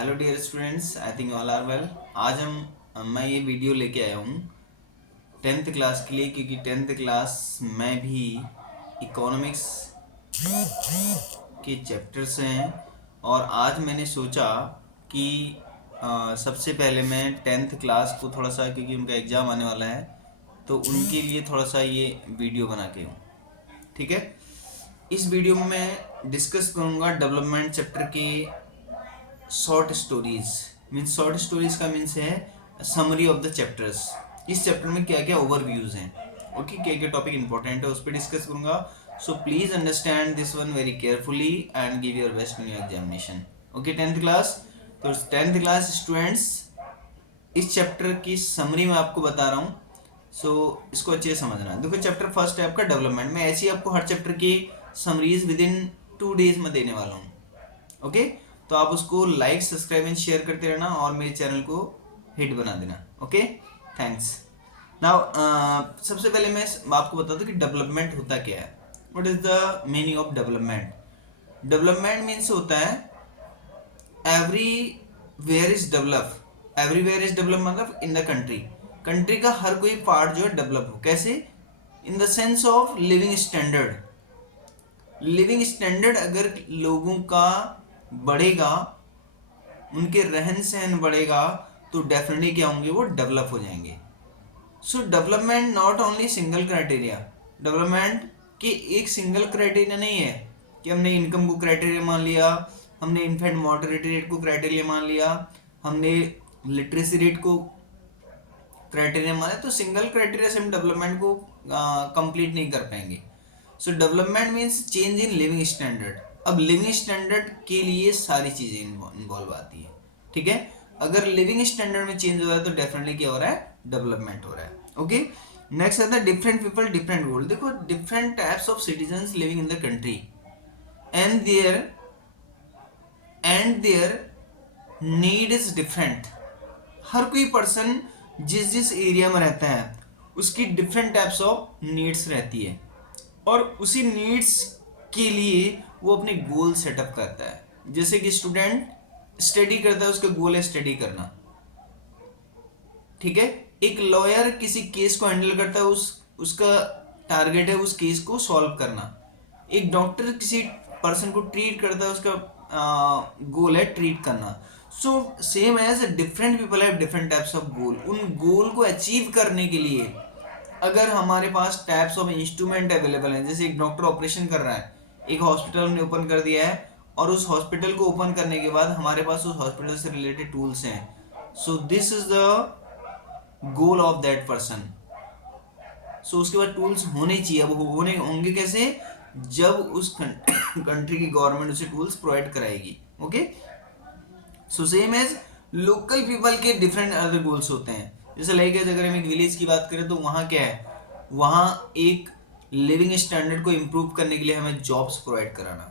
Hello dear students, I think all are well. आज मैं ये वीडियो लेके आया हूँ 10th क्लास के लिए, क्योंकि 10th क्लास में भी इकोनॉमिक्स के चैप्टर्स हैं। और आज मैंने सोचा कि सबसे पहले मैं 10th क्लास को थोड़ा सा, क्योंकि उनका एग्ज़ाम आने वाला है, तो उनके लिए थोड़ा सा ये वीडियो बना के हूँ। ठीक है, इस वीडियो में मैं डिस्कस करूँगा डेवलपमेंट चैप्टर के short stories. Means short stories का मीन्स है समरी ऑफ द चैप्टर्स। इस चैप्टर में क्या क्या ओवरव्यूज हैं, ओके, क्या क्या टॉपिक इंपॉर्टेंट है उस पर डिस्कस करूंगा। So please understand this one very carefully and give your best in your examination. Okay 10th class, तो 10th क्लास स्टूडेंट्स, इस चैप्टर की समरी मैं आपको बता रहा हूँ। सो इसको अच्छे से समझना। देखो, चैप्टर फर्स्ट है आपका डेवलपमेंट। मैं ऐसे ही आपको हर चैप्टर की समरीज विद इन 2 days में देने वाला हूँ। ओके, तो आप उसको लाइक, सब्सक्राइब एंड शेयर करते रहना और मेरे चैनल को हिट बना देना। Okay, thanks. नाउ सबसे पहले मैं आपको बता दूं कि डेवलपमेंट होता क्या है। What is the meaning of development? Development means होता है everywhere is develop. Everywhere is develop मतलब इन द कंट्री। कंट्री का हर कोई पार्ट जो है डेवलप हो। कैसे? In the sense of living standard. Living standard अगर लोगों का बढ़ेगा, उनके रहन सहन बढ़ेगा, तो डेफिनेटली क्या होंगे, वो डेवलप हो जाएंगे। सो development not only single criteria. Development के एक सिंगल क्राइटेरिया नहीं है कि हमने इनकम को क्राइटेरिया मान लिया, हमने इन्फेंट मॉर्टेलिटी रेट को क्राइटेरिया मान लिया, हमने लिटरेसी रेट को क्राइटेरिया माने, तो सिंगल क्राइटेरिया से हम डेवलपमेंट को कंप्लीट नहीं कर पाएंगे। सो development means change in living standard. अब लिविंग स्टैंडर्ड के लिए सारी चीजें इन्वॉल्व आती है। ठीक है, अगर लिविंग स्टैंडर्ड में चेंज हो रहा है तो डेफिनेटली क्या हो रहा है, डेवलपमेंट हो रहा है। ओके, नेक्स्ट आता है डिफरेंट पीपल डिफरेंट गोल। देखो, different types of citizens living in the country and their need is different. हर कोई पर्सन जिस जिस एरिया में रहता है उसकी डिफरेंट टाइप्स ऑफ नीड्स रहती है, और उसी नीड्स के लिए वो अपने गोल सेटअप करता है। जैसे कि स्टूडेंट स्टडी करता है, उसका गोल है स्टडी करना। ठीक है, एक लॉयर किसी केस को हैंडल करता है, उसका टारगेट है उस केस को सॉल्व करना। एक डॉक्टर किसी पर्सन को ट्रीट करता है, उसका गोल है ट्रीट करना। So same as different people have different types of goal. उन गोल को अचीव करने के लिए अगर हमारे पास टाइप्स ऑफ इंस्ट्रूमेंट अवेलेबल हैं, जैसे एक डॉक्टर ऑपरेशन कर रहा है, एक हॉस्पिटल ने ओपन कर दिया है, और उस हॉस्पिटल को ओपन करने के बाद हमारे पास उस हॉस्पिटल से रिलेटेड टूल्स हैं। So this is the goal of that person. So उसके बाद टूल्स होने चाहिए। अब होने होंगे कैसे? जब उस कंट्री की गवर्नमेंट उसे टूल्स प्रोवाइड कराएगी। Okay, so same as local people के डिफरेंट अदर गोल्स होते हैं। जैसे लाइक अगर हम एक विलेज की बात करें तो वहाँ क्या है, वहाँ एक लिविंग स्टैंडर्ड को इम्प्रूव करने के लिए हमें जॉब्स प्रोवाइड कराना।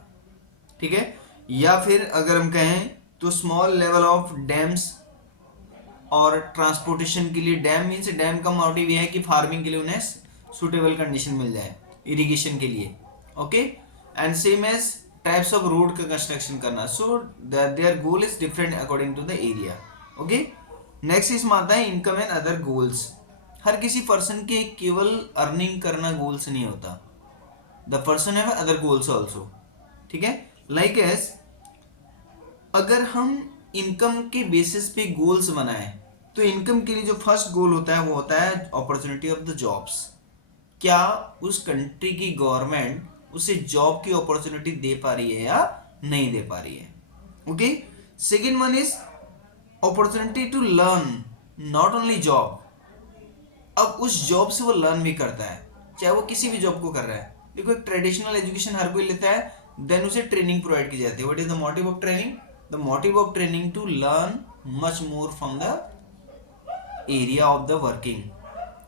ठीक है, या फिर अगर हम कहें तो स्मॉल लेवल ऑफ डैम्स और ट्रांसपोर्टेशन के लिए। डैम मीन्स डैम का मोटिव यह है कि फार्मिंग के लिए उन्हें सुटेबल कंडीशन मिल जाए इरिगेशन के लिए। Okay, and same as types of road का कंस्ट्रक्शन करना। So there goal is different according to the area. Okay, next इसमें आता है इनकम एंड अदर गोल्स। हर किसी पर्सन के केवल अर्निंग करना गोल्स नहीं होता, the person have other goals also. ठीक है, लाइक एज अगर हम इनकम के बेसिस पे गोल्स बनाएं, तो इनकम के लिए जो फर्स्ट गोल होता है वो होता है अपॉर्चुनिटी ऑफ द जॉब्स। क्या उस कंट्री की गवर्नमेंट उसे जॉब की अपॉर्चुनिटी दे पा रही है या नहीं दे पा रही है। Okay, second one is opportunity to learn, not only job. अब उस जॉब से वो लर्न भी करता है, चाहे वो किसी भी जॉब को कर रहा है। देखो, एक ट्रेडिशनल एजुकेशन हर कोई लेता है, देन उसे ट्रेनिंग प्रोवाइड की जाती है। What is the motive of training? The motive of training to learn much more from the area of the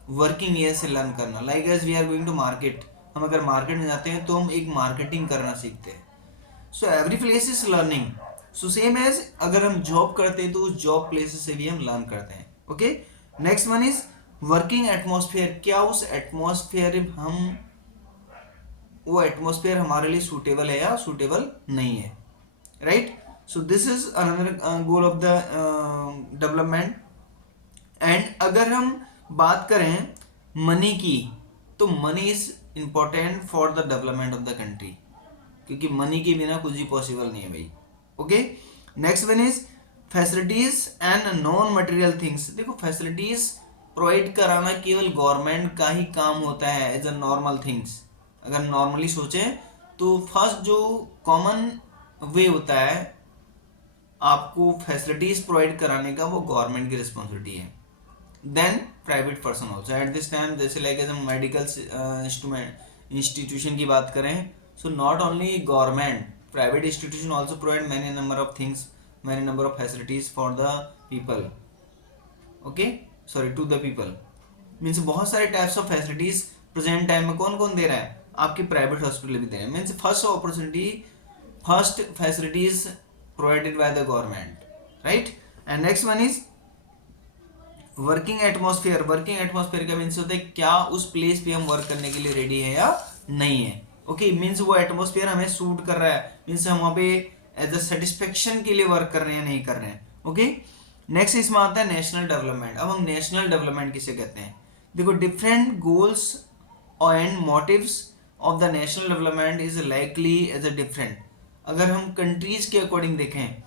working area से लर्न करना। Like as we are going to market, हम अगर market में जाते हैं तो हम एक मार्केटिंग करना सीखते हैं। So every place is learning. So same as अगर हम जॉब करते हैं तो उस जॉब प्लेसेस से भी हम लर्न करते हैं। Okay, next one is working atmosphere. क्या उस एटमोसफियर वो एटमोसफियर हमारे लिए सूटेबल है या सूटेबल नहीं है। Right, so this is another goal of the development. And अगर हम बात करें मनी की, तो money is important for the development of the country, क्योंकि मनी के बिना कुछ भी पॉसिबल नहीं है भाई. Okay. Next one is facilities and non material things. देखो फैसिलिटीज प्रोवाइड कराना केवल गवर्नमेंट का ही काम होता है एज अ नॉर्मल थिंग्स. अगर नॉर्मली सोचें तो फर्स्ट जो कॉमन वे होता है आपको फैसिलिटीज प्रोवाइड कराने का, वो गवर्नमेंट की रिस्पॉन्सिबिलिटी है. Then private person also at this time, जैसे लाइक एज मेडिकल इंस्टीट्यूशन की बात करें, so not only government, private institution also provide many number of things, many number of facilities for the people. Okay, sorry, to the people. Means बहुत सारे types of facilities present time में कौन कौन दे रहा है, आपके प्राइवेट हॉस्पिटल भी दे रहे हैं. Means first opportunity, first facilities provided by the government, right. And next one is working atmosphere. Working atmosphere का मीन्स होता है क्या उस प्लेस पे हम वर्क करने के लिए रेडी है या नहीं है. ओके, मीन्स वो एटमॉस्फेयर हमें सूट कर रहा है, मीन्स हम वहाँ पे एज अ सेटिस्फेक्शन के लिए वर्क कर रहे हैं या नहीं कर रहे हैं. ओके. नेक्स्ट इसमें आता है नेशनल डेवलपमेंट. अब हम नेशनल डेवलपमेंट किसे कहते हैं. देखो different goals and motives of the national development is likely as a different. अगर हम कंट्रीज के अकॉर्डिंग देखें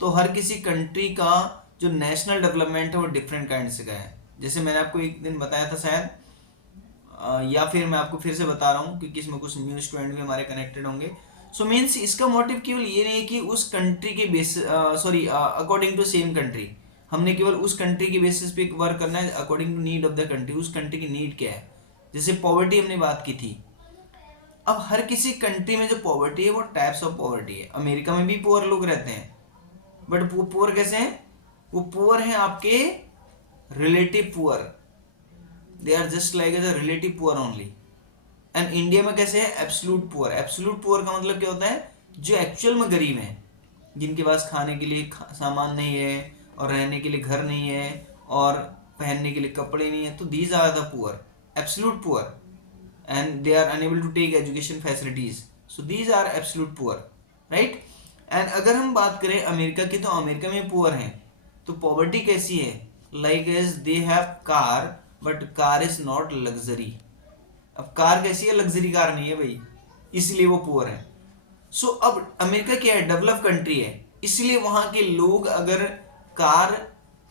तो हर किसी कंट्री का जो नेशनल डेवलपमेंट है वो डिफरेंट काइंड से का है. जैसे मैंने आपको एक दिन बताया था शायद, या फिर मैं आपको फिर से बता रहा हूँ क्योंकि इसमें कुछ न्यू स्टूडेंट भी हमारे कनेक्टेड होंगे. सो मीन्स इसका मोटिव केवल ये नहीं है कि उस कंट्री के base sorry according to same country, हमने केवल उस कंट्री के बेसिस पे वर्क करना है according to need of the country. उस कंट्री की नीड क्या है. जैसे पॉवर्टी हमने बात की थी. अब हर किसी कंट्री में जो पॉवर्टी है वो टाइप्स ऑफ पॉवर्टी है. अमेरिका में भी पुअर लोग रहते हैं, बट वो पुअर कैसे हैं, वो पुअर हैं आपके relative poor, they are just like as a relative poor only. And India में कैसे है, एब्सोल्यूट पुअर. एब्सोल्यूट पुअर का मतलब क्या होता है, जो एक्चुअल में गरीब है, जिनके पास खाने के लिए सामान नहीं है और रहने के लिए घर नहीं है और पहनने के लिए कपड़े नहीं है, तो these are the poor, absolute poor. And they are unable to take education facilities, so these are absolute poor, right. And अगर हम बात करें अमेरिका की, तो अमेरिका में पुअर हैं, तो पॉवर्टी कैसी है, like as they have car but car is not luxury. अब कार कैसी है, लग्जरी कार नहीं है भाई, इसलिए वो पुअर है. सो अब अमेरिका क्या है, डेवलप कंट्री है, इसलिए वहां के लोग अगर कार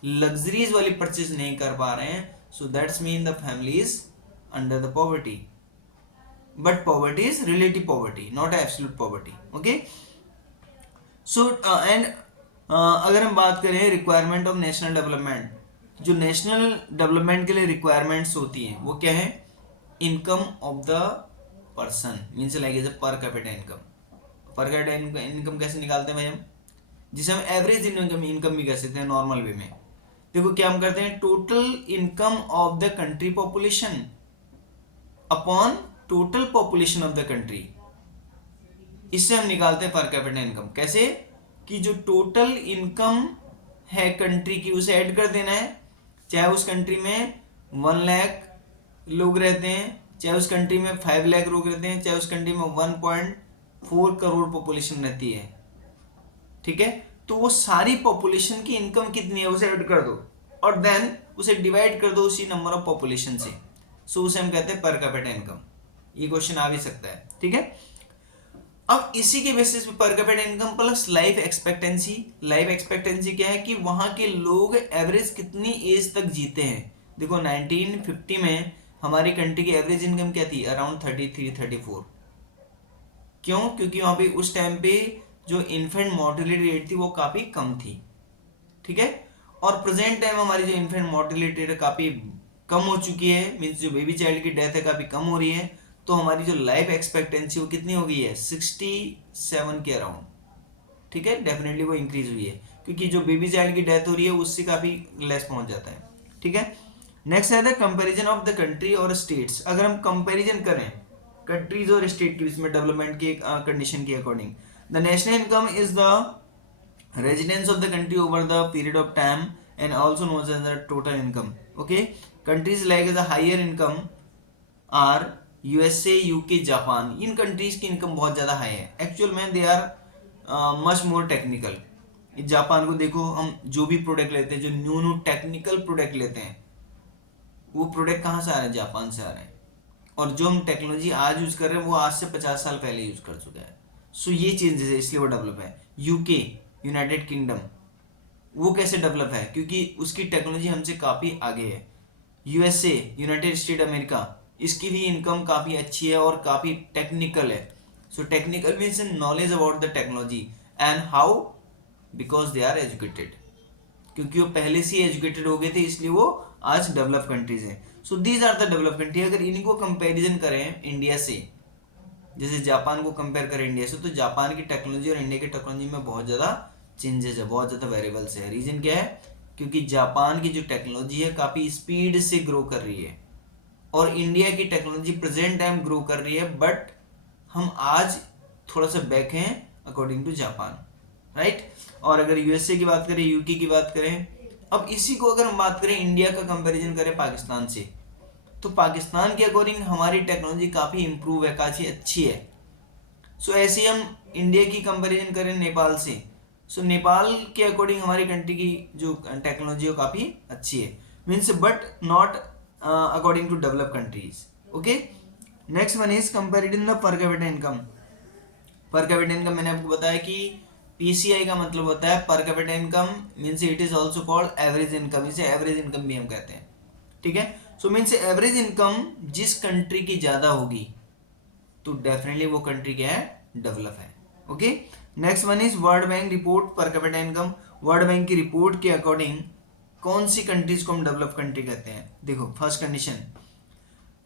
लग्जरीज वाली परचेज नहीं कर पा रहे हैं, so that's mean the family is under the poverty. But poverty is relative poverty, not absolute poverty. Okay. So and अगर हम बात करें रिक्वायरमेंट ऑफ नेशनल डेवलपमेंट, जो नेशनल डेवलपमेंट के लिए रिक्वायरमेंट्स होती हैं वो क्या है, income of the person, means like as per capita income. Per capita income कैसे निकालते हैं भाई हम, जिसे हम एवरेज इनकम भी कह सकते हैं नॉर्मल वे में. देखो क्या हम करते हैं, total income of the country population upon total population of the country, इससे हम निकालते हैं पर कैपिटा इनकम. कैसे कि जो टोटल इनकम है कंट्री की उसे ऐड कर देना है, चाहे उस कंट्री में 1 लाख लोग रहते हैं, चाहे उस कंट्री में 5 लाख लोग रहते हैं, चाहे उस कंट्री में 1.4 करोड़ पॉपुलेशन रहती है. ठीक है, तो वो सारी पॉपुलेशन की इनकम कितनी है उसे ऐड कर दो और देन उसे डिवाइड कर दो उसी नंबर ऑफ पॉपुलेशन से. सो उसे हम कहते हैं पर कैपिटा इनकम. ये क्वेश्चन आ भी सकता है. ठीक है. अब इसी के बेसिस पे पर capita income plus life expectancy. Life expectancy क्या है कि वहां के लोग एवरेज कितनी एज तक जीते हैं. देखो 1950 में हमारी कंट्री की एवरेज इनकम क्या थी, अराउंड 33-34. क्यों, क्योंकि वहां पे उस टाइम पे जो इन्फेंट मोर्टेलिटी रेट थी वो काफी कम थी. ठीक है. और प्रेजेंट टाइम हमारी जो इन्फेंट मोर्टेलिटी रेट काफी कम हो चुकी है, मीन्स जो बेबी चाइल्ड की डेथ है काफी कम हो रही है, तो हमारी जो लाइफ एक्सपेक्टेंसी वो कितनी हो गई है, 67 के अराउंड. ठीक है, डेफिनेटली वो इंक्रीज हुई है क्योंकि जो बेबी चाइल्ड की डेथ हो रही है उससे काफी लेस पहुंच जाता है. ठीक है. नेक्स्ट है the comparison of the country और स्टेट्स. अगर हम कंपैरिजन करें कंट्रीज और स्टेट के बीच में डेवलपमेंट के कंडीशन के according, the national income is the residence of the country over the period of time and also known as the total income. Okay. Countries like the higher income are USA, UK, Japan. इन countries की income बहुत ज़्यादा high है. Actual में they are much more technical. Japan को देखो, हम जो भी प्रोडक्ट लेते हैं, जो न्यू न्यू टेक्निकल प्रोडक्ट लेते हैं, वो प्रोडक्ट कहाँ से आ रहे हैं? जापान से आ रहे हैं। और जो हम टेक्नोलॉजी आज यूज़ कर रहे हैं वो आज से 50 साल पहले यूज़ कर चुका है। सो ये चेंजेस है, इसलिए वो डेवलप है। यूके, यूनाइटेड किंगडम, वो कैसे डेवलप है? क्योंकि उसकी टेक्नोलॉजी हमसे काफ़ी आगे है। यूएसए, यूनाइटेड स्टेट अमेरिका, इसकी भी इनकम काफ़ी अच्छी है और काफ़ी टेक्निकल है। So technical means knowledge about the technology and how, because they are educated, क्योंकि वो पहले से ही एजुकेटेड हो गए थे, इसलिए वो आज डेवलप कंट्रीज हैं। So these are the develop country. अगर इनको कंपैरिजन करें इंडिया से, जैसे जापान को कंपेयर करें इंडिया से, तो जापान की टेक्नोलॉजी और इंडिया की टेक्नोलॉजी में बहुत ज़्यादा चेंजेस है, बहुत ज़्यादा वेरिएबल्स है। रीज़न क्या है? क्योंकि जापान की जो टेक्नोलॉजी है काफ़ी स्पीड से ग्रो कर रही है और इंडिया की टेक्नोलॉजी प्रेजेंट टाइम ग्रो कर रही है, बट हम आज थोड़ा सा बैक हैं अकॉर्डिंग टू जापान, राइट। और अगर यूएसए की बात करें, यूके की बात करें, अब इसी को अगर हम बात करें, इंडिया का कंपैरिजन करें पाकिस्तान से, तो पाकिस्तान के अकॉर्डिंग हमारी टेक्नोलॉजी काफ़ी इंप्रूव है, काफ़ी अच्छी है। सो ऐसे ही हम इंडिया की कंपैरिजन करें नेपाल से, सो नेपाल के अकॉर्डिंग हमारी कंट्री की जो टेक्नोलॉजी है काफ़ी अच्छी है, means but not according to develop countries. Okay, next one is comparison the per capita income. Per capita income मैंने आपको बताया कि पीसीआई का मतलब होता है पर capita income, means it is also called average income, इसे एवरेज इनकम भी हम कहते हैं, ठीक है। सो मीन्स एवरेज इनकम जिस कंट्री की ज़्यादा होगी तो डेफिनेटली वो कंट्री क्या है? डेवलप है। Okay, next one is world bank report पर कैपिटा इनकम। वर्ल्ड बैंक की रिपोर्ट के अकॉर्डिंग कौन सी कंट्रीज को हम डेवलप कंट्री कहते हैं? देखो, first condition,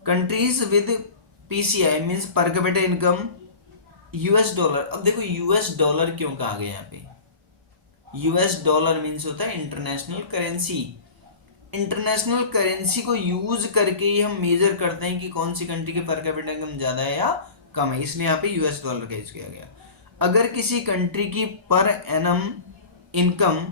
countries with PCI means पर कैपिटा इनकम यूएस डॉलर। अब देखो यूएस डॉलर क्यों कहा गया यहाँ पे? यूएस डॉलर मीन्स होता है इंटरनेशनल करेंसी। इंटरनेशनल करेंसी को यूज करके ही हम मेजर करते हैं कि कौन सी कंट्री के पर कैपिटा इनकम ज्यादा है या कम है, इसलिए यहाँ पे यूएस डॉलर का यूज किया गया। अगर किसी कंट्री की पर एनम इनकम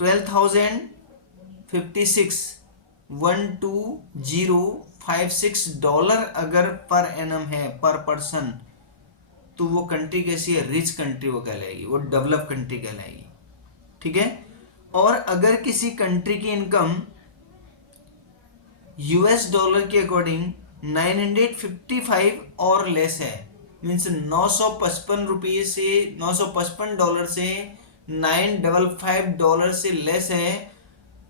12,056 डॉलर अगर पर एनम है पर पर्सन, तो वो कंट्री कैसी है? रिच कंट्री वो कहलाएगी, वो डेवलप कंट्री कहलाएगी, ठीक है। और अगर किसी कंट्री की इनकम यूएस डॉलर के अकॉर्डिंग 955 और लेस है, मीन्स 955 रुपये से, $955 से $955 से लेस है,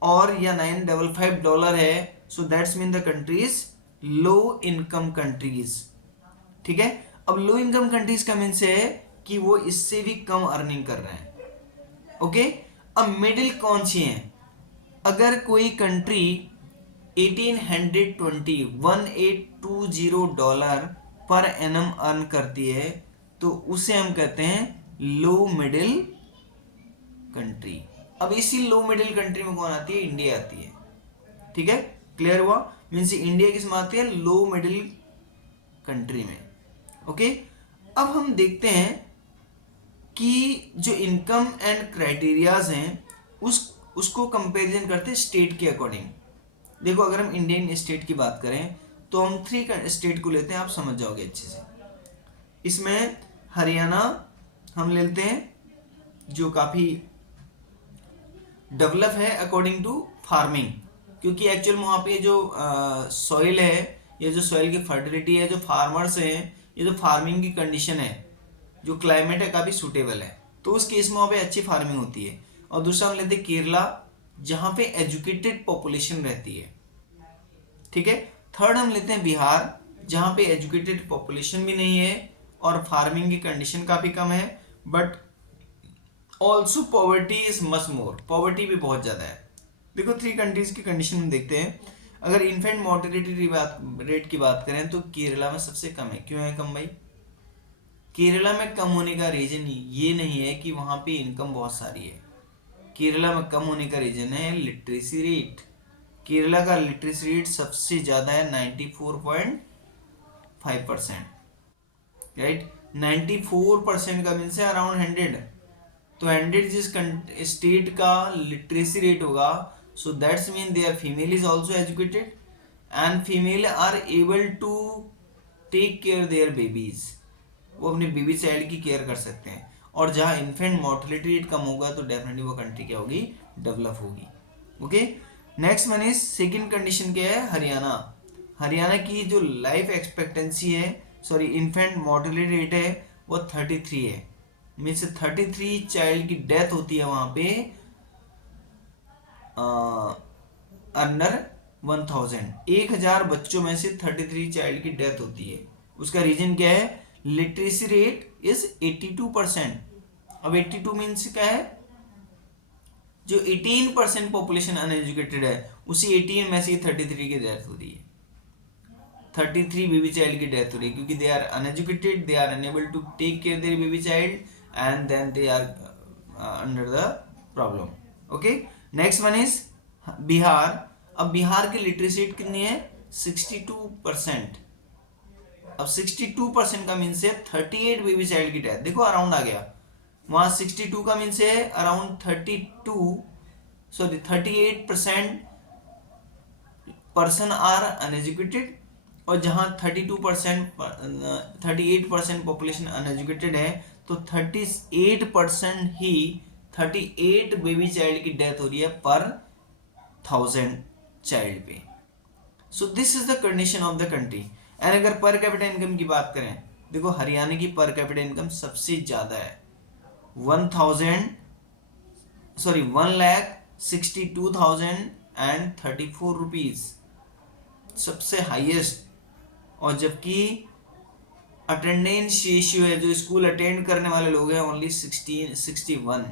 और या $955 है, सो that's mean the countries low income countries, ठीक है। अब लो इनकम कंट्रीज का मीन्स है कि वो इससे भी कम अर्निंग कर रहे हैं। ओके, अब मिडिल कौन सी है? अगर कोई country 1820 dollar per annum earn करती है तो उसे हम कहते हैं लो मिडिल कंट्री। अब इसी लो मिडिल कंट्री में कौन आती है? इंडिया आती है, ठीक है। क्लियर हुआ? मीन्स इंडिया किस में आती है? लो मिडिल कंट्री में। ओके, अब हम देखते हैं कि जो इनकम एंड क्राइटेरियाज हैं उसको कंपैरिजन करते हैं स्टेट के अकॉर्डिंग। देखो, अगर हम इंडियन स्टेट की बात करें तो हम 3 स्टेट को लेते हैं, आप समझ जाओगे अच्छे से। इसमें हरियाणा हम लेते हैं जो काफ़ी डेवलप है अकॉर्डिंग टू फार्मिंग, क्योंकि एक्चुअल में वहाँ पे जो सॉइल है, ये जो सॉइल की फर्टिलिटी है, जो फार्मर्स हैं, ये जो फार्मिंग की कंडीशन है, जो क्लाइमेट है काफ़ी सूटेबल है, तो उस केस में वहाँ पे अच्छी फार्मिंग होती है। और दूसरा हम लेते हैं केरला, जहाँ पे एजुकेटेड पॉपुलेशन रहती है, ठीक है। थर्ड हम लेते हैं बिहार, जहाँ पे एजुकेटेड पॉपुलेशन भी नहीं है और फार्मिंग की कंडीशन काफ़ी कम है, but also poverty is much more, poverty भी बहुत ज़्यादा है। देखो, 3 कंट्रीज की कंडीशन हम देखते हैं। अगर इन्फेंट मोर्टेलिटी रेट की बात करें तो केरला में सबसे कम है। क्यों है कम भाई? केरला में कम होने का रीजन ये नहीं है कि वहाँ पे इनकम बहुत सारी है। केरला में कम होने का रीजन है लिटरेसी रेट। केरला का लिटरेसी रेट सबसे ज़्यादा है 94.5%, राइट। 94% का मीन्स है अराउंड 100, तो 100 जिस स्टेट का लिटरेसी रेट होगा, so that's mean their female is also educated and female are able to take care their babies, वो अपने बेबी चाइल्ड की केयर कर सकते हैं। और जहाँ इन्फेंट मोर्टेलिटी रेट कम होगा तो डेफिनेटली वो कंट्री क्या होगी, डेवलप होगी। Okay, next one is second condition क्या है, हरियाणा। हरियाणा की जो लाइफ एक्सपेक्टेंसी है, सॉरी इन्फेंट मोर्टेलिटी रेट है वो 33 है, मीन्स 33 चाइल्ड की डेथ होती है वहाँ पे अंडर 1000 बच्चों में से 33 चाइल्ड की डेथ होती है। उसका रीजन क्या है, लिटरेसी रेट इज 82%। अब 82 मीन्स क्या है, जो 18% पॉपुलेशन अनएजुकेटेड है उसी 18 में से 33 की डेथ हो रही है, 33 बेबी चाइल्ड की डेथ हो रही है, क्योंकि they are uneducated, they are unable to take care their baby child and then they are under the problem. Okay, next one is Bihar. अब बिहार की लिटरेसी रेट कितनी है, 62%। अब 62% का मीन्स है 38 बेबी चाइल्ड की डेथ, देखो अराउंड आ गया, वहां 62 का मीन्स है अराउंड 38% पर्सन आर अनएजुकेटेड, और जहां 38% पॉपुलेशन अनएजुकेटेड है तो 38% ही 38 बेबी चाइल्ड की डेथ हो रही है पर 1000 चाइल्ड पे। सो this is the condition of the country. And अगर पर कैपिटा इनकम की बात करें, देखो हरियाणा की पर कैपिटा इनकम सबसे ज्यादा है, 1,62,034 रुपीज, सबसे हाईएस्ट। और जबकि अटेंडेंस रेशियो है, जो स्कूल अटेंड करने वाले लोग हैं, ओनली 61।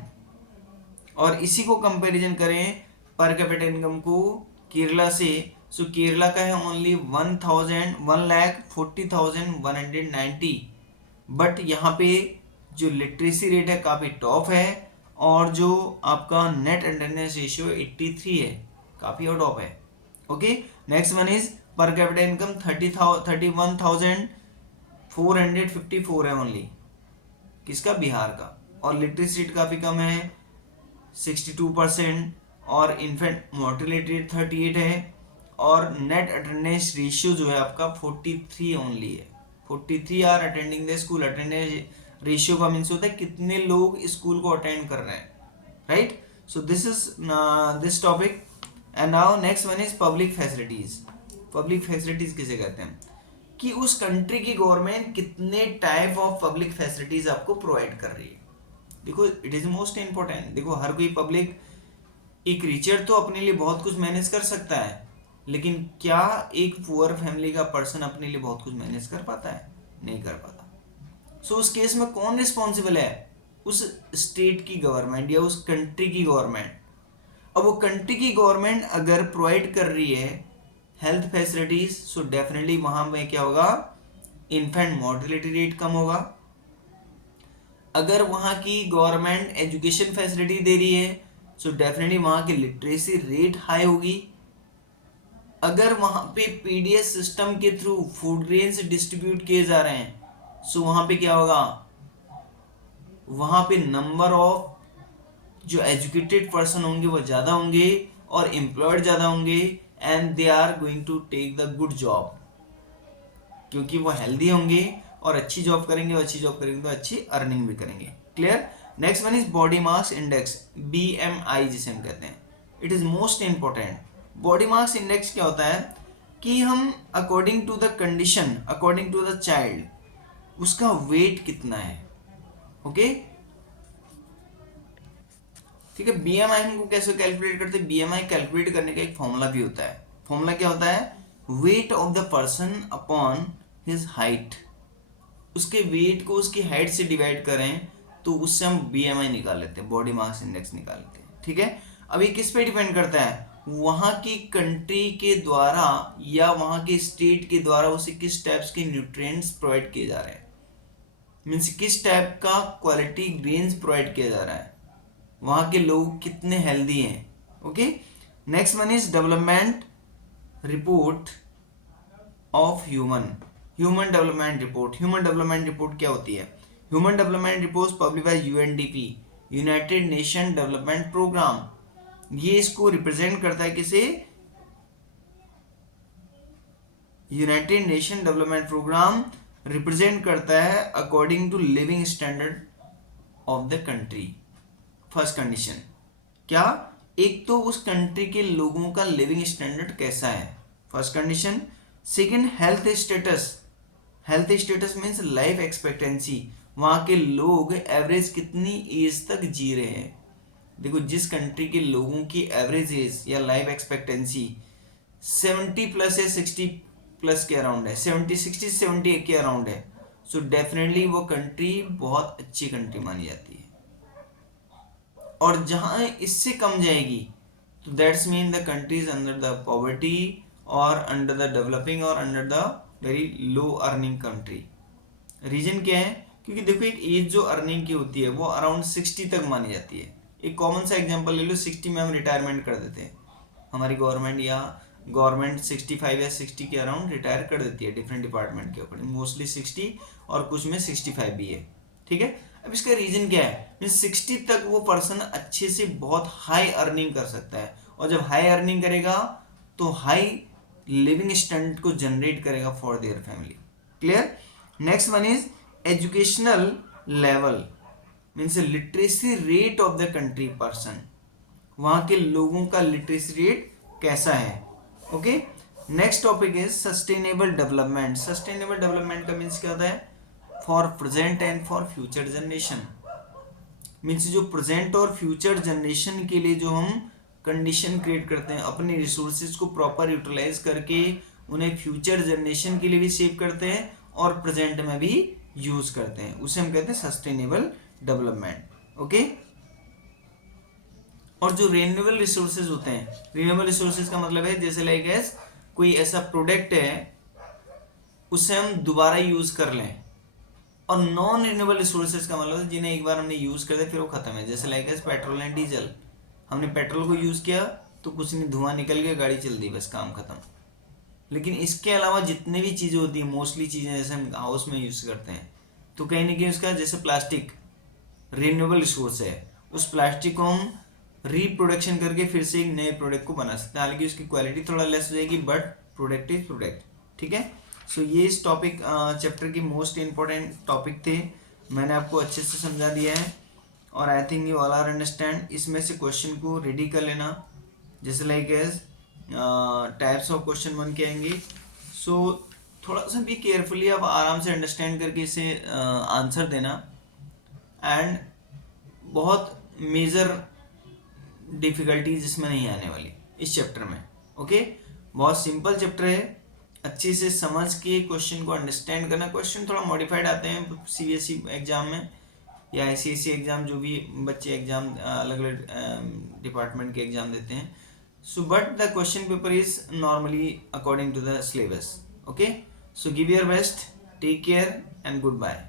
और इसी को कंपैरिजन करें पर कैपिटा इनकम को केरला से, सो केरला का है ओनली 1,40,190, बट यहाँ पे जो लिटरेसी रेट है काफ़ी टॉप है, और जो आपका नेट अटेंडेंस रेशियो 83 है, काफ़ी और टॉप है। ओके, नेक्स्ट वन इज पर कैपिटा इनकम 31,454 है ओनली, किसका, बिहार का। और लिटरेसी रेट काफ़ी कम है, 62%, और इन्फेंट मोर्टेलिटी रेट 38 है, और नेट अटेंडेंस रेशियो जो है आपका 43 ओनली है। 43 are attending the school. Attendance ratio का मीन्स होता है कितने लोग स्कूल को अटेंड कर रहे हैं, right. So this is this topic. And now next one is public facilities. Public facilities किसे कहते हैं, कि उस कंट्री की गवर्नमेंट कितने टाइप ऑफ पब्लिक फैसिलिटीज आपको प्रोवाइड कर रही है। देखो इट इज मोस्ट इंपॉर्टेंट। देखो हर कोई पब्लिक, एक रिचर तो अपने लिए बहुत कुछ मैनेज कर सकता है, लेकिन क्या एक पुअर फैमिली का पर्सन अपने लिए बहुत कुछ मैनेज कर पाता है, नहीं कर पाता। सो उस केस में कौन रिस्पॉन्सिबल है, उस स्टेट की गवर्नमेंट या उस कंट्री की गवर्नमेंट। अब वो कंट्री की गवर्नमेंट अगर प्रोवाइड कर रही है हेल्थ फैसिलिटीज, सो डेफिनेटली वहां में क्या होगा, इन्फेंट मोर्टेलिटी रेट कम होगा। अगर वहां की गवर्नमेंट एजुकेशन फैसिलिटी दे रही है, सो डेफिनेटली वहां की लिटरेसी रेट हाई होगी। अगर वहां पे पीडीएस सिस्टम के थ्रू फूड ग्रेन्स डिस्ट्रीब्यूट किए जा रहे हैं, सो वहां पे क्या होगा, वहां पे नंबर ऑफ जो एजुकेटेड पर्सन होंगे वो ज़्यादा होंगे और एम्प्लॉयड ज़्यादा होंगे, and they are going to take the good job, क्योंकि वो हेल्दी होंगे और अच्छी जॉब करेंगे, और अच्छी जॉब करेंगे तो अच्छी अर्निंग भी करेंगे। Clear. Next one is body mass index, BMI जिसे हम कहते हैं। It is most important. Body mass index क्या होता है, कि हम according to the condition, according to the child, उसका वेट कितना है। ओके, ठीक है। BMI हमको कैसे कैलकुलेट करते हैं, BMI कैलकुलेट करने का एक फॉर्मूला भी होता है। फॉर्मूला क्या होता है, weight of the person upon his height. उसके वेट को उसकी हाइट से डिवाइड करें तो उससे हम BMI निकाल लेते हैं, बॉडी मास इंडेक्स निकाल लेते हैं। ठीक है। अब ये किस पे डिपेंड करता है, वहाँ की कंट्री के द्वारा या वहाँ के स्टेट के द्वारा उसे किस टाइप्स के न्यूट्रिएंट्स प्रोवाइड किए जा रहे हैं, मीन्स किस टाइप का क्वालिटी ग्रेन्स प्रोवाइड किया जा रहा है, वहाँ के लोग कितने हेल्दी हैं। Okay, next one is development report of human development report. Human development report क्या होती है, human development report publish by UNDP, united nation development program. ये इसको रिप्रेजेंट करता है किसे, united nation development program represent करता है according to living standard of the country. First condition क्या, एक तो उस कंट्री के लोगों का लिविंग स्टैंडर्ड कैसा है, first condition. Second, health status. Health status means life expectancy, वहाँ के लोग एवरेज कितनी एज तक जी रहे हैं। देखो जिस कंट्री के लोगों की एवरेज एज या लाइफ एक्सपेक्टेंसी 70 प्लस है, 60 प्लस के अराउंड है, 70 60 70 के अराउंड है, सो डेफिनेटली वो कंट्री बहुत अच्छी कंट्री मानी जाती है। और जहाँ इससे कम जाएगी तो that's mean the country is under the poverty और अंडर द डेवलपिंग और under the very low earning country. Reason क्या है, क्योंकि देखो एक एज जो अर्निंग की होती है वो अराउंड 60 तक मानी जाती है। एक कॉमन सा एग्जांपल ले लो, 60 में हम रिटायरमेंट कर देते हैं, हमारी गवर्नमेंट 65 या 60 के अराउंड रिटायर कर देती है डिफरेंट डिपार्टमेंट के अकॉर्डिंग, मोस्टली 60 और कुछ में 65 भी है, ठीक है। अब इसका रीजन क्या है, मीन 60 तक वो पर्सन अच्छे से बहुत हाई अर्निंग कर सकता है, और जब हाई अर्निंग करेगा तो हाई लिविंग स्टैंडर्ड को जनरेट करेगा for their family. Clear. Next one is educational level, means literacy rate of the country person, वहाँ के लोगों का लिटरेसी रेट कैसा है। Okay. Next topic is sustainable development. Sustainable development का मीन्स क्या होता है, for present and for future generation, means जो प्रेजेंट और फ्यूचर जनरेशन के लिए जो हम कंडीशन क्रिएट करते हैं, अपने रिसोर्सेज को प्रॉपर यूटिलाइज करके उन्हें फ्यूचर जनरेशन के लिए भी सेव करते हैं और प्रेजेंट में भी यूज करते हैं, उसे हम कहते हैं सस्टेनेबल डेवलपमेंट। ओके। और जो रिन्यूएबल रिसोर्सेज होते हैं, रिन्यूएबल रिसोर्सेज का मतलब है जैसे लाइक एस कोई ऐसा प्रोडक्ट है उसे हम दोबारा यूज कर लें, और नॉन रिन्यूएबल रिसोर्सेज का मतलब है जिन्हें एक बार हमने यूज कर दिया फिर वो खत्म है, जैसे like S petrol and diesel, हमने पेट्रोल को यूज किया तो कुछ नहीं, धुआं निकल गया, गाड़ी चल दी, बस काम खत्म। लेकिन इसके अलावा जितने भी चीज़ें होती हैं, मोस्टली चीज़ें जैसे हम हाउस में यूज करते हैं, तो कहीं ना कहीं उसका जैसे प्लास्टिक रिन्यूएबल रिसोर्स है, उस प्लास्टिक को हम रिप्रोडक्शन करके फिर से एक नए प्रोडक्ट को बना सकते हैं, हालांकि उसकी क्वालिटी थोड़ा लेस हो जाएगी बट प्रोडक्ट इज प्रोडक्ट, ठीक है। सो ये इस टॉपिक चैप्टर की मोस्ट इंपॉर्टेंट टॉपिक थे, मैंने आपको अच्छे से समझा दिया है और I think you all are understand. इसमें से क्वेश्चन को रेडी कर लेना, जैसे like as types of question बन के आएंगे, सो थोड़ा सा भी केयरफुली आप आराम से अंडरस्टैंड करके इसे आंसर देना, एंड बहुत मेजर डिफिकल्टीज इसमें नहीं आने वाली इस चैप्टर में। ओके। बहुत सिंपल चैप्टर है, अच्छे से समझ के क्वेश्चन को अंडरस्टैंड करना। क्वेश्चन थोड़ा मॉडिफाइड आते हैं सीबीएसई एग्जाम में या आईसीएसई एग्जाम, जो भी बच्चे एग्जाम अलग अलग डिपार्टमेंट के एग्जाम देते हैं, so but the question paper is normally according to the syllabus. Okay, so give your best, take care and good bye.